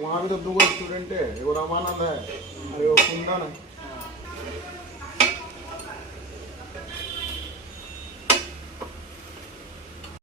वहाँ भी तो दो स्टूडेंट है, एगो रामानंद है और एगो कुंदन है।